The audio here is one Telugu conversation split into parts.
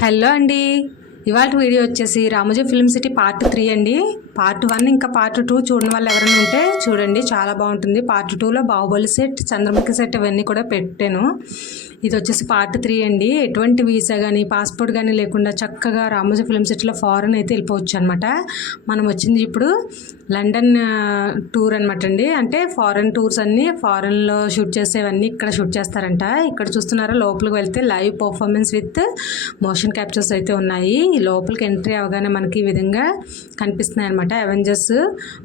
హలో అండి. ఇవాళ వీడియో వచ్చేసి Ramoji film city part three అండి. పార్ట్ వన్ ఇంకా పార్ట్ టూ చూడని వాళ్ళు ఎవరైనా ఉంటే చూడండి. చాలా బాగుంటుంది. పార్ట్ టూలో బాహుబలి సెట్ చంద్రముఖి సెట్ ఇవన్నీ కూడా పెట్టాను. ఇది వచ్చేసి పార్ట్ త్రీ అండి. ఎటువంటి వీసా కానీ పాస్పోర్ట్ కానీ లేకుండా చక్కగా రామోజీ ఫిల్మ్ సిటీలో ఫారెన్ అయితే వెళ్ళిపోవచ్చు అనమాట మనం వచ్చింది ఇప్పుడు లండన్ టూర్ అనమాట అండి. అంటే ఫారెన్ టూర్స్ అన్నీ ఫారెన్లో షూట్ చేసేవన్నీ ఇక్కడ షూట్ చేస్తారంట. ఇక్కడ చూస్తున్నారా లోపలికి వెళ్తే live performance with motion captures అయితే ఉన్నాయి. లోపలికి ఎంట్రీ అవగానే మనకి ఈ విధంగా కనిపిస్తున్నాయి అనమాట అవెంజర్స్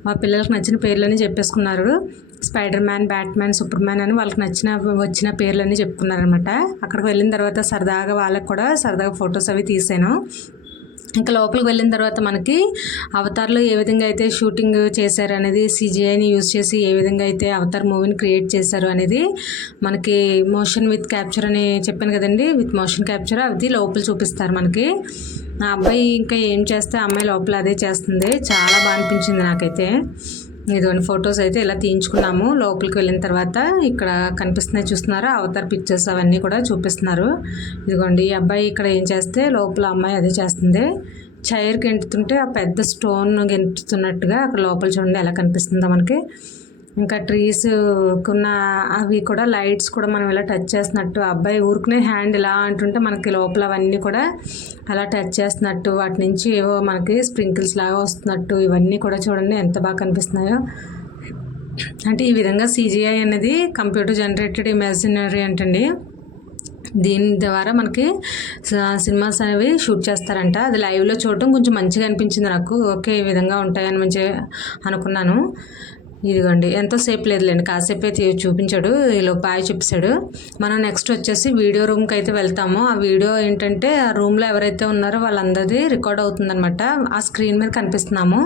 మా పిల్లలకు నచ్చిన పేర్లని చెప్పేసుకున్నారు. Spider man Batman super man అని వాళ్ళకి నచ్చిన వచ్చిన పేర్లన్నీ చెప్పుకున్నారనమాట అక్కడికి వెళ్ళిన తర్వాత సరదాగా వాళ్ళకి కూడా సరదాగా ఫొటోస్ అవి తీసాను. ఇంకా లోపలికి వెళ్ళిన తర్వాత మనకి అవతార్లో ఏ విధంగా అయితే షూటింగ్ చేశారు అనేది సిజిఐని యూజ్ చేసి ఏ విధంగా అయితే అవతార్ మూవీని క్రియేట్ చేశారు అనేది మనకి మోషన్ విత్ క్యాప్చర్ అని చెప్పాను కదండి. విత్ మోషన్ క్యాప్చర్ అది లోపల చూపిస్తారు మనకి. ఆ అబ్బాయి ఇంకా ఏం చేస్తే అమ్మాయి లోపల అదే చేస్తుంది. చాలా బాగా అనిపించింది నాకైతే. ఇదిగోండి ఫొటోస్ అయితే ఇలా తీయించుకున్నాము. లోపలికి వెళ్ళిన తర్వాత ఇక్కడ కనిపిస్తున్నాయి చూస్తున్నారా? అవతార్ పిక్చర్స్ అవన్నీ కూడా చూపిస్తున్నారు. ఇదిగోండి ఈ అబ్బాయి ఇక్కడ ఏం చేస్తే లోపల అమ్మాయి అదే చేస్తుంది. చైర్ గెంటుతుంటే ఆ పెద్ద స్టోన్ గెంటుతున్నట్టుగా అక్కడ లోపల చూడండి ఎలా కనిపిస్తుందో మనకి. ఇంకా ట్రీస్ కున్న అవి కూడా లైట్స్ కూడా మనం ఇలా టచ్ చేస్తున్నట్టు అబ్బాయి ఊరుకునే హ్యాండ్ ఇలా అంటుంటే మనకి లోపల అవన్నీ కూడా అలా టచ్ చేస్తున్నట్టు వాటి నుంచి ఏవో మనకి స్ప్రింకిల్స్ లాగా వస్తున్నట్టు ఇవన్నీ కూడా చూడండి ఎంత బాగా కనిపిస్తున్నాయో. అంటే ఈ విధంగా సీజీఐ అనేది కంప్యూటర్ జనరేటెడ్ ఇమాజినరీ అంటండి. దీని ద్వారా మనకి సినిమాస్ అనేవి షూట్ చేస్తారంట. అది లైవ్లో చూడటం కొంచెం మంచిగా అనిపించింది నాకు. ఓకే ఈ విధంగా ఉంటాయని మంచిగా అనుకున్నాను. ఇదిగోండి ఎంతోసేపు లేదులేండి కాసేపు అయితే చూపించాడు ఈలో బాయ్ చూపిస్తాడు. మనం నెక్స్ట్ వచ్చేసి వీడియో రూమ్కి అయితే వెళ్తాము. ఆ వీడియో ఏంటంటే ఆ రూమ్లో ఎవరైతే ఉన్నారో వాళ్ళందరిది రికార్డ్ అవుతుందనమాట ఆ స్క్రీన్ మీద కనిపిస్తున్నాము.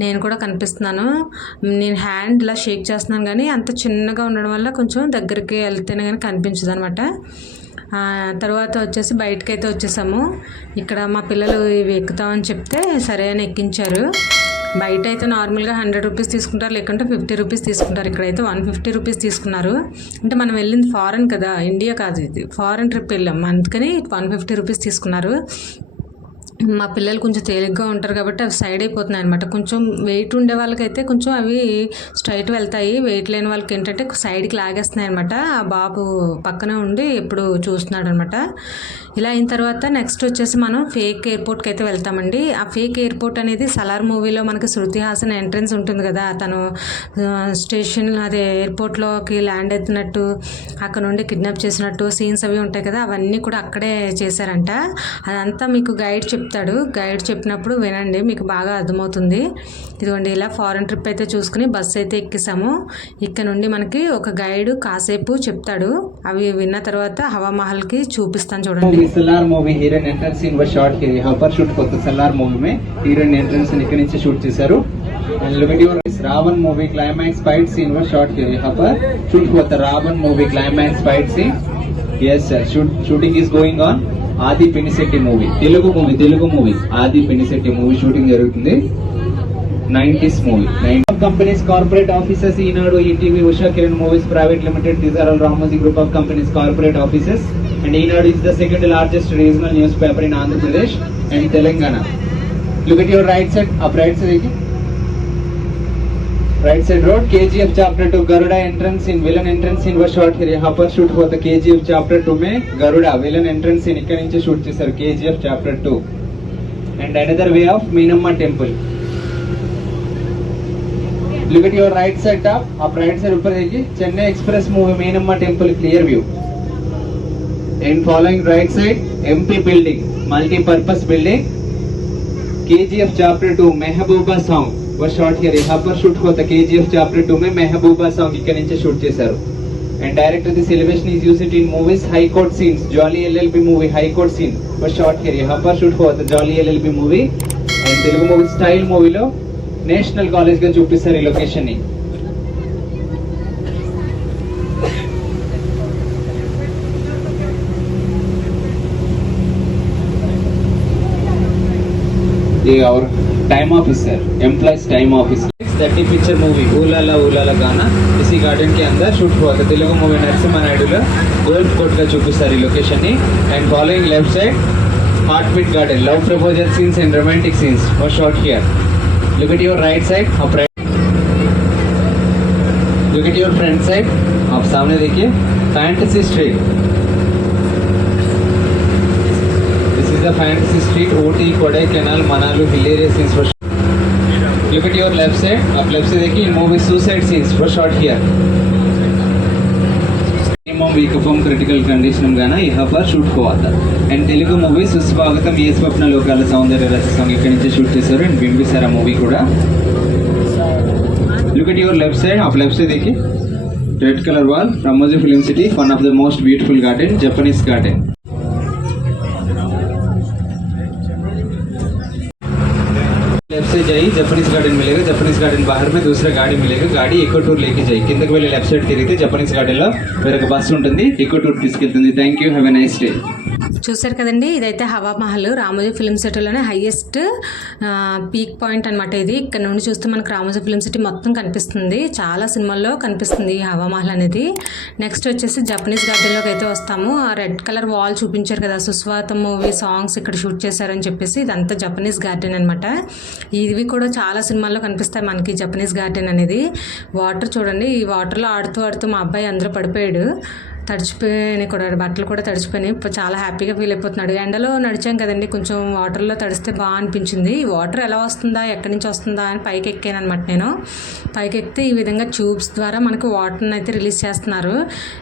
నేను కూడా కనిపిస్తున్నాను. నేను హ్యాండ్ ఇలా షేక్ చేస్తున్నాను కానీ అంత చిన్నగా ఉండడం వల్ల కొంచెం దగ్గరికి వెళ్తేనే కానీ కనిపించదు అనమాట తర్వాత వచ్చేసి బయటకైతే వచ్చేసాము. ఇక్కడ మా పిల్లలు ఇవి ఎక్కుతామని చెప్తే సరే అని ఎక్కించారు. బయట అయితే నార్మల్గా హండ్రెడ్ రూపీస్ తీసుకుంటారు లేకుంటే ఫిఫ్టీ రూపీస్ తీసుకుంటారు. ఇక్కడైతే వన్ ఫిఫ్టీ రూపీస్ తీసుకున్నారు. అంటే మనం వెళ్ళింది ఫారెన్ కదా ఇండియా కాదు ఇది. ఫారెన్ ట్రిప్ వెళ్ళాం. అందుకని వన్ ఫిఫ్టీ రూపీస్ తీసుకున్నారు. మా పిల్లలు కొంచెం తేలిగ్గా ఉంటారు కాబట్టి అవి సైడ్ అయిపోతున్నాయి అనమాట కొంచెం వెయిట్ ఉండే వాళ్ళకైతే కొంచెం అవి స్ట్రైట్ వెళ్తాయి. వెయిట్ లేని వాళ్ళకి ఏంటంటే సైడ్కి లాగేస్తున్నాయి అనమాట ఆ బాబు పక్కనే ఉండి ఇప్పుడు చూస్తున్నాడు అనమాట ఇలా అయిన తర్వాత నెక్స్ట్ వచ్చేసి మనం ఫేక్ ఎయిర్పోర్ట్కి అయితే వెళ్తామండి. ఆ ఫేక్ ఎయిర్పోర్ట్ అనేది సలార్ మూవీలో మనకి శృతి హాసన్ ఎంట్రన్స్ ఉంటుంది కదా. తను స్టేషన్ అదే ఎయిర్పోర్ట్లోకి ల్యాండ్ అవుతున్నట్టు అక్కడ నుండి కిడ్నాప్ చేసినట్టు సీన్స్ అవి ఉంటాయి కదా. అవన్నీ కూడా అక్కడే చేశారంట. అదంతా మీకు గైడ్ చెప్తాడు. గైడ్ చెప్పినప్పుడు వినండి మీకు బాగా అర్థమవుతుంది. ఇదిగోండి ఇలా ఫారెన్ ట్రిప్ అయితే చూసుకుని బస్సు అయితే ఎక్కిసాము. ఇక్కడ నుండి మనకి ఒక గైడ్ కాసేపు చెప్తాడు. అవి విన్న తర్వాత హవామహల్కి చూపిస్తాను చూడండి. Salaar movie heroine entrance in short harbour shoot కొత్త సల్లార్ మూవీ హీరోయిన్ ఎంట్రన్స్ ఇక్కడ నుంచి షూట్ చేశారు. Raavan movie climax fight scene short harbour shoot కొత్త Raavan movie climax fight scene yes sir shoot shooting is going on Aadi Pinisetty movie. Telugu movie Telugu movie. Aadi Pinisetty movie shooting జరుగుతుంది. Nineties movie. Companies corporate offices Eenadu ETV Usha Kiran movies private limited these are all Ramoji group of companies corporate offices and Eenadu is the second largest regional newspaper in Andhra Pradesh and Telangana look at your right side up right side Right side road, KGF chapter 2, Garuda entrance in villain entrance in was shot here. यहाँ पर shoot हुआ था KGF chapter 2 में Garuda villain entrance in इक्का नीचे shoot थे sir KGF chapter 2 and another way of Meenamma temple. Look at your right side top, आप right side ऊपर देखिए Chennai Express movie Meenamma temple clear view. And following right side MP building, multi-purpose building, KGF chapter 2 Mehbooba song. For short here ఈ హబ్బర్ షూట్ కోత కేజీఎఫ్ చాప్టర్ టూ మే మెహబూబా సాంగ్ ఇక్కడ నుంచి షూట్ చేశారు. And director the celebration is use it in movies high court scenes Jolly LLB movie high court scene for short here ఈ హబ్బర్ షూట్ కోత Jolly LLB movie and Telugu movie style మూవీలో నేషనల్ కాలేజ్గా చూపిస్తారు ఈ లొకేషన్ని. और time officer employees time officer dirty picture movie ooh la la ooh la la గాన ఇసి గార్డెన్కి అందరు షూట్ పోతుంది తెలుగు మూవీ నరసింహ నాయుడులో గోల్డ్ కోట్గా చూపిస్తారు ఈ లొకేషన్ని. And following left side heart beat garden love proposal scenes and romantic scenes for short here look at your right side up right look at your front side आप सामने దిక్కి fantasy street this is the fantasy street Ooty Kodaikanal Manali hill area scenes for look at your left side आप लेफ्ट से देखिए movie suicide scenes for shot here minimum week from critical condition गाना यहाँ पर షూట్ పోవాలి అండ్ తెలుగు మూవీ సుస్వాగతం ఏ స్వప్న లోకాల సౌందర్య రస సాంగ్ ఇక్కడి నుంచి షూట్ చేశారు అండ్ బింబిసార మూవీ కూడా look at your left side of left side देखिए red colour wall Ramoji film city one of the most beautiful garden Japanese से जाइए जापानीज गार्डन मिलेगा जापानीज गार्डन बाहर में दूसरा गाड़ी मिलेगा గాడి ఎక్కువ టూర్ లేకి जाइए కిందకి వెళ్ళి లెఫ్ట్ సైడ్ తిరిగితే జపనీస్ గార్డెన్ లో వేరొక బస్సు ఉంటుంది ఎక్కువ టూర్ తీసుకెళ్తుంది thank you have a nice day చూశారు కదండి? ఇదైతే హవా మహల్. రామోజీ ఫిల్మ్ సిటీలోనే హైయెస్ట్ పీక్ పాయింట్ అనమాట ఇది. ఇక్కడ నుండి చూస్తే మనకు రామోజీ ఫిల్మ్ సిటీ మొత్తం కనిపిస్తుంది. చాలా సినిమాల్లో కనిపిస్తుంది ఈ హవా మహల్ అనేది. నెక్స్ట్ వచ్చేసి జపనీస్ గార్డెన్లోకి అయితే వస్తాము. ఆ రెడ్ కలర్ వాల్ చూపించారు కదా సుస్వాతం మూవీ సాంగ్స్ ఇక్కడ షూట్ చేశారని చెప్పేసి ఇదంతా జపనీస్ గార్డెన్ అనమాట ఇవి కూడా చాలా సినిమాల్లో కనిపిస్తాయి మనకి జపనీస్ గార్డెన్ అనేది. వాటర్ చూడండి ఈ వాటర్లో ఆడుతూ ఆడుతూ మా అబ్బాయి అందరూ పడిపోయాడు. తడిచిపోయినాయి కూడా బట్టలు కూడా తడిచిపోయినాయి. చాలా హ్యాపీగా ఫీల్ అయిపోతున్నాడు. ఎండలో నడిచాం కదండి కొంచెం వాటర్లో తడిస్తే బాగా అనిపించింది ఈ వాటర్ ఎలా వస్తుందా ఎక్కడి నుంచి వస్తుందా అని పైకి ఎక్కాను అనమాట నేను. పైకి ఎక్కితే ఈ విధంగా ట్యూబ్స్ ద్వారా మనకి వాటర్ని అయితే రిలీజ్ చేస్తున్నారు.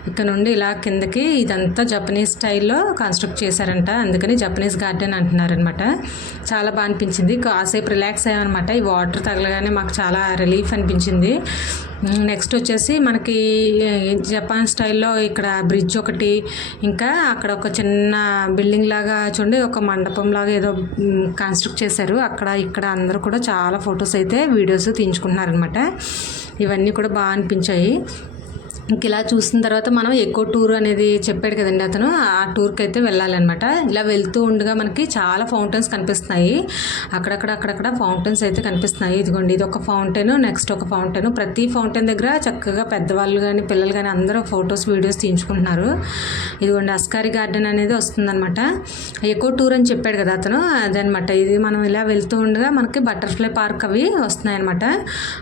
ఇక్కడ నుండి ఇలా కిందకి ఇదంతా జపనీస్ స్టైల్లో కన్స్ట్రక్ట్ చేశారంట. అందుకని జపనీస్ గార్డెన్ అంటున్నారనమాట చాలా బాగా అనిపించింది కాసేపు రిలాక్స్ అయ్యామన్నమాట. ఈ వాటర్ తగలగానే మాకు చాలా రిలీఫ్ అనిపించింది. నెక్స్ట్ వచ్చేసి మనకి జపాన్ స్టైల్లో ఇక్కడ బ్రిడ్జ్ ఒకటి ఇంకా అక్కడ ఒక చిన్న బిల్డింగ్ లాగా చూడండి ఒక మండపం లాగా ఏదో కన్స్ట్రక్ట్ చేశారు. అక్కడ ఇక్కడ అందరూ కూడా చాలా ఫొటోస్ అయితే వీడియోస్ తీయించుకుంటున్నారనమాట ఇవన్నీ కూడా బాగా అనిపించాయి. ఇంక ఇలా చూసిన తర్వాత మనం ఎక్కువ టూర్ అనేది చెప్పాడు కదండి అతను. ఆ టూర్కి అయితే వెళ్ళాలన్నమాట. ఇలా వెళ్తూ ఉండగా మనకి చాలా ఫౌంటైన్స్ కనిపిస్తున్నాయి. అక్కడక్కడ అక్కడక్కడ ఫౌంటైన్స్ అయితే కనిపిస్తున్నాయి. ఇదిగోండి ఇది ఒక ఫౌంటైన్ నెక్స్ట్ ఒక ఫౌంటైన్. ప్రతి ఫౌంటైన్ దగ్గర చక్కగా పెద్దవాళ్ళు కానీ పిల్లలు కానీ అందరూ ఫొటోస్ వీడియోస్ తీయించుకుంటున్నారు. ఇదిగోండి అస్కారి గార్డెన్ అనేది వస్తుందన్నమాట. ఎక్కువ టూర్ అని చెప్పాడు కదా అతను. అదనమాట ఇది మనం ఇలా వెళ్తూ ఉండగా మనకి బటర్ఫ్లై పార్క్ అవి వస్తున్నాయన్నమాట.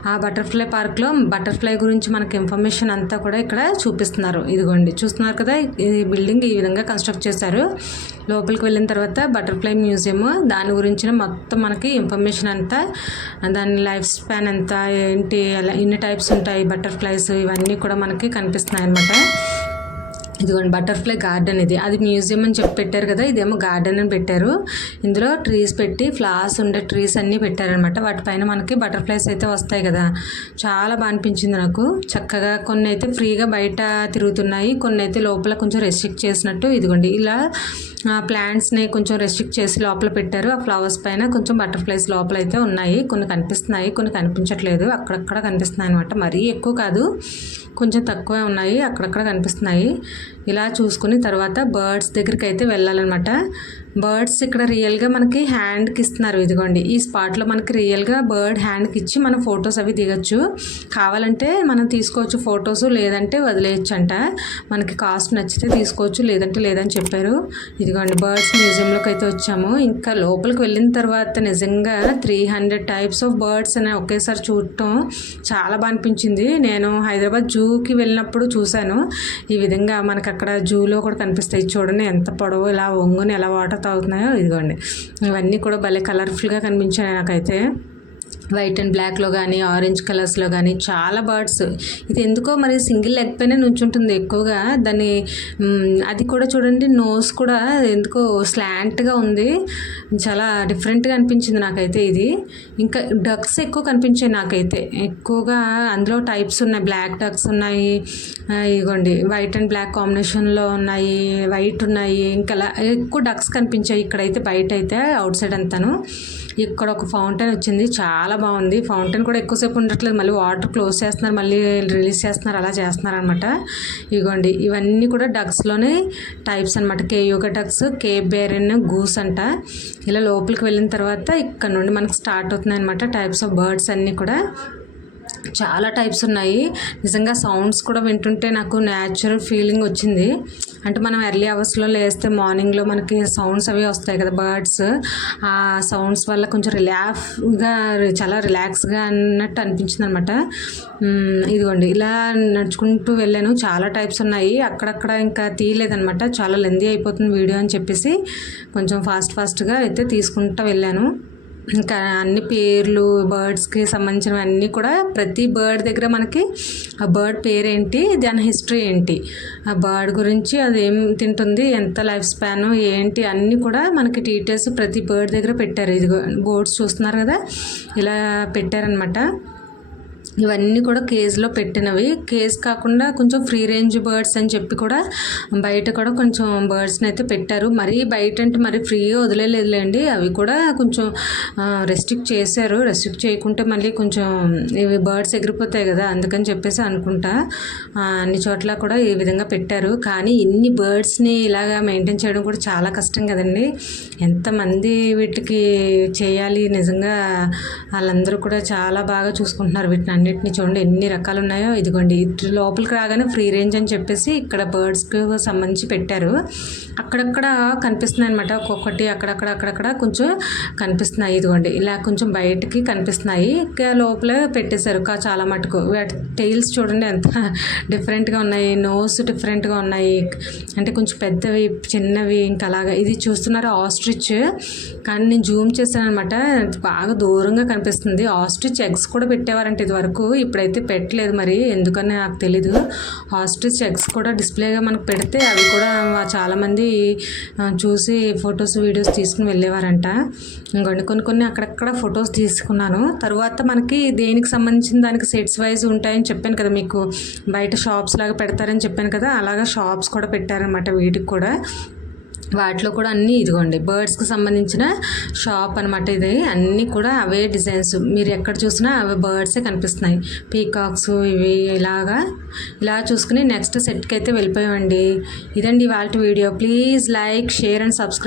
ఆ బటర్ఫ్లై పార్క్లో బటర్ఫ్లై గురించి మనకి ఇన్ఫర్మేషన్ అంతా కూడా ఇక్కడ చూపిస్తున్నారు. ఇదిగోండి చూస్తున్నారు కదా ఈ బిల్డింగ్ ఈ విధంగా కన్స్ట్రక్ట్ చేశారు. లోపలికి వెళ్ళిన తర్వాత బటర్ఫ్లై మ్యూజియం దాని గురించిన మొత్తం మనకి ఇన్ఫర్మేషన్ అంతా దాని లైఫ్ స్పాన్ ఎంత ఏంటి అలా ఎన్ని టైప్స్ ఉంటాయి బటర్ఫ్లైస్ ఇవన్నీ కూడా మనకి కనిపిస్తున్నాయి అన్నమాట ఇదిగోండి బటర్ఫ్లై గార్డెన్ ఇది. అది మ్యూజియం అని చెప్పి పెట్టారు కదా ఇదేమో గార్డెన్ అని పెట్టారు. ఇందులో ట్రీస్ పెట్టి ఫ్లవర్స్ ఉండే ట్రీస్ అన్నీ పెట్టారనమాట. వాటిపైన మనకి బటర్ఫ్లైస్ అయితే వస్తాయి కదా. చాలా బాగా అనిపించింది నాకు. చక్కగా కొన్ని అయితే ఫ్రీగా బయట తిరుగుతున్నాయి కొన్ని అయితే లోపల కొంచెం రెస్ట్రిక్ట్ చేసినట్టు. ఇదిగోండి ఇలా ప్లాంట్స్ని కొంచెం రెస్ట్రిక్ట్ చేసి లోపల పెట్టారు. ఆ ఫ్లవర్స్ పైన కొంచెం బటర్ఫ్లైస్ లోపల అయితే ఉన్నాయి. కొన్ని కనిపిస్తున్నాయి కొన్ని కనిపించట్లేదు. అక్కడక్కడ కనిపిస్తున్నాయి అనమాట మరీ ఎక్కువ కాదు కొంచెం తక్కువే ఉన్నాయి. అక్కడక్కడ కనిపిస్తున్నాయి. ఇలా చూసుకుని తర్వాత బర్డ్స్ దగ్గరికి అయితే వెళ్ళాలన్నమాట. బర్డ్స్ ఇక్కడ రియల్గా మనకి హ్యాండ్కి ఇస్తున్నారు. ఇదిగోండి. ఈ స్పాట్లో మనకి రియల్గా బర్డ్ హ్యాండ్కి ఇచ్చి మనం ఫొటోస్ అవి దిగచ్చు. కావాలంటే మనం తీసుకోవచ్చు ఫొటోస్ లేదంటే వదిలేయచ్చు అంట మనకి కాస్ట్ నచ్చితే తీసుకోవచ్చు లేదంటే లేదని చెప్పారు. ఇదిగోండి. బర్డ్స్ మ్యూజియంలోకి అయితే వచ్చాము. ఇంకా లోపలికి వెళ్ళిన తర్వాత నిజంగా three hundred types of birds అని ఒకేసారి చూడటం చాలా బాగా అనిపించింది. నేను హైదరాబాద్ జూకి వెళ్ళినప్పుడు చూశాను. ఈ విధంగా మనకి అక్కడ జూలో కూడా కనిపిస్తాయి. చూడండి ఎంత పొడవు ఇలా ఒంగుని ఎలా వాటర్ అవుతున్నాయో ఇదిగోండి. ఇవన్నీ కూడా భలే కలర్ఫుల్గా కనిపించాయి నాకైతే. వైట్ అండ్ బ్లాక్లో కానీ ఆరెంజ్ కలర్స్లో కానీ చాలా బర్డ్స్. ఇది ఎందుకో మరి సింగిల్ లెగ్ పైన నుంచుంటుంది ఎక్కువగా. దాని అది కూడా చూడండి నోస్ కూడా ఎందుకో స్లాంట్గా ఉంది. చాలా డిఫరెంట్గా అనిపించింది నాకైతే ఇది. ఇంకా డక్స్ ఎక్కువ కనిపించాయి నాకైతే. ఎక్కువగా అందులో టైప్స్ ఉన్నాయి. బ్లాక్ డక్స్ ఉన్నాయి. ఇగోండి ఇదిగోండి వైట్ అండ్ బ్లాక్ కాంబినేషన్లో ఉన్నాయి. వైట్ ఉన్నాయి. ఇంకా అలా ఎక్కువ డక్స్ కనిపించాయి ఇక్కడైతే బయట అయితే అవుట్ సైడ్ అంతాను. ఇక్కడ ఒక ఫౌంటైన్ వచ్చింది. చాలా బాగుంది. ఫౌంటైన్ కూడా ఎక్కువసేపు ఉండట్లేదు. మళ్ళీ వాటర్ క్లోజ్ చేస్తున్నారు. మళ్ళీ రిలీజ్ చేస్తున్నారు. అలా చేస్తున్నారు అనమాట ఇగోండి. ఇవన్నీ కూడా డగ్స్లోనే టైప్స్ అనమాట కే డగ్స్ కే బేరెన్ గూస్ అంట. ఇలా లోపలికి వెళ్ళిన తర్వాత ఇక్కడ నుండి మనకు స్టార్ట్ అవుతున్నాయి అనమాట టైప్స్ ఆఫ్ బర్డ్స్ అన్నీ కూడా. చాలా టైప్స్ ఉన్నాయి. నిజంగా సౌండ్స్ కూడా వింటుంటే నాకు న్యాచురల్ ఫీలింగ్ వచ్చింది. అంటే మనం ఎర్లీ అవర్స్లో లేస్తే మార్నింగ్లో మనకి సౌండ్స్ అవి వస్తాయి కదా బర్డ్స్ ఆ సౌండ్స్ వల్ల కొంచెం రిలాఫ్గా చాలా రిలాక్స్గా అన్నట్టు అనిపించింది అనమాట ఇదిగోండి ఇలా నడుచుకుంటూ వెళ్ళాను. చాలా టైప్స్ ఉన్నాయి. అక్కడక్కడ ఇంకా తీయలేదనమాట చాలా లెందీ అయిపోతుంది వీడియో అని చెప్పేసి కొంచెం ఫాస్ట్ ఫాస్ట్గా అయితే తీసుకుంటూ వెళ్ళాను. ఇంకా అన్ని పేర్లు బర్డ్స్కి సంబంధించినవి అన్నీ కూడా ప్రతి బర్డ్ దగ్గర మనకి ఆ బర్డ్ పేరేంటి దాని హిస్టరీ ఏంటి? ఆ బర్డ్ గురించి అది ఏం తింటుంది ఎంత లైఫ్ స్పాన్ ఏంటి అన్నీ కూడా మనకి డీటెయిల్స్ ప్రతి బర్డ్ దగ్గర పెట్టారు. ఇది బోర్డ్స్ చూస్తున్నారు కదా ఇలా పెట్టారనమాట ఇవన్నీ కూడా కేజ్లో పెట్టినవి. కేజ్ కాకుండా కొంచెం ఫ్రీ రేంజ్ బర్డ్స్ అని చెప్పి కూడా బయట కూడా కొంచెం బర్డ్స్ని అయితే పెట్టారు. మరీ బయట అంటే మరి ఫ్రీగా వదిలేలేదులేండి. అవి కూడా కొంచెం రెస్ట్రిక్ట్ చేశారు. రెస్ట్రిక్ట్ చేయకుంటే మళ్ళీ కొంచెం ఇవి బర్డ్స్ ఎగిరిపోతాయి కదా అందుకని చెప్పేసి అనుకుంటా. అన్ని చోట్ల కూడా ఈ విధంగా పెట్టారు. కానీ ఇన్ని బర్డ్స్ని ఇలాగా మెయింటైన్ చేయడం కూడా చాలా కష్టం కదండి. ఎంతమంది వీటికి చేయాలి నిజంగా? వాళ్ళందరూ కూడా చాలా బాగా చూసుకుంటున్నారు వీటిని అన్నిటిని చూడండి ఎన్ని రకాలు ఉన్నాయో ఇదిగోండి ఇటు లోపలికి రాగానే ఫ్రీ రేంజ్ అని చెప్పేసి ఇక్కడ బర్డ్స్కి సంబంధించి పెట్టారు. అక్కడక్కడ కనిపిస్తున్నాయి అనమాట ఒక్కొక్కటి అక్కడక్కడ అక్కడక్కడ కొంచెం కనిపిస్తున్నాయి. ఇదిగోండి ఇలా కొంచెం బయటికి కనిపిస్తున్నాయి. ఇంకా లోపల పెట్టేశారు. కా చాలా మటుకు. వాటి టైల్స్ చూడండి ఎంత డిఫరెంట్గా ఉన్నాయి. నోస్ డిఫరెంట్గా ఉన్నాయి. అంటే కొంచెం పెద్దవి చిన్నవి ఇంకా అలాగా. ఇది చూస్తున్నారు ఆస్ట్రిచ్. కానీ నేను జూమ్ చేశాను అనమాట బాగా దూరంగా కనిపిస్తుంది. ఆస్ట్రిచ్ ఎగ్స్ కూడా పెట్టేవారంట ఇది వరకు ఇప్పుడైతే పెట్టలేదు మరి? ఎందుకని నాకు తెలీదు. ఆస్ట్రిచ్ చెక్స్ కూడా డిస్ప్లేగా మనకు పెడితే అవి కూడా చాలామంది చూసి ఫొటోస్ వీడియోస్ తీసుకుని వెళ్ళేవారంట. ఇంకొన్ని కొన్ని కొన్ని అక్కడక్కడ ఫొటోస్ తీసుకున్నాను. తర్వాత మనకి దేనికి సంబంధించిన దానికి సెట్స్ వైజ్ ఉంటాయని చెప్పాను కదా మీకు. బయట షాప్స్ లాగా పెడతారని చెప్పాను కదా అలాగా షాప్స్ కూడా పెట్టారనమాట వీటికి కూడా. వాటిలో కూడా అన్నీ ఇదిగోండి. బర్డ్స్కి సంబంధించిన షాప్ అనమాట ఇది. అన్నీ కూడా అవే డిజైన్స్. మీరు ఎక్కడ చూసినా అవే బర్డ్సే కనిపిస్తున్నాయి. పీకాక్స్ ఇవి ఇలాగా. ఇలా చూసుకుని నెక్స్ట్ సెట్కి అయితే వెళ్ళిపోయామండి. ఇదండి వాళ్ళ video please like share and subscribe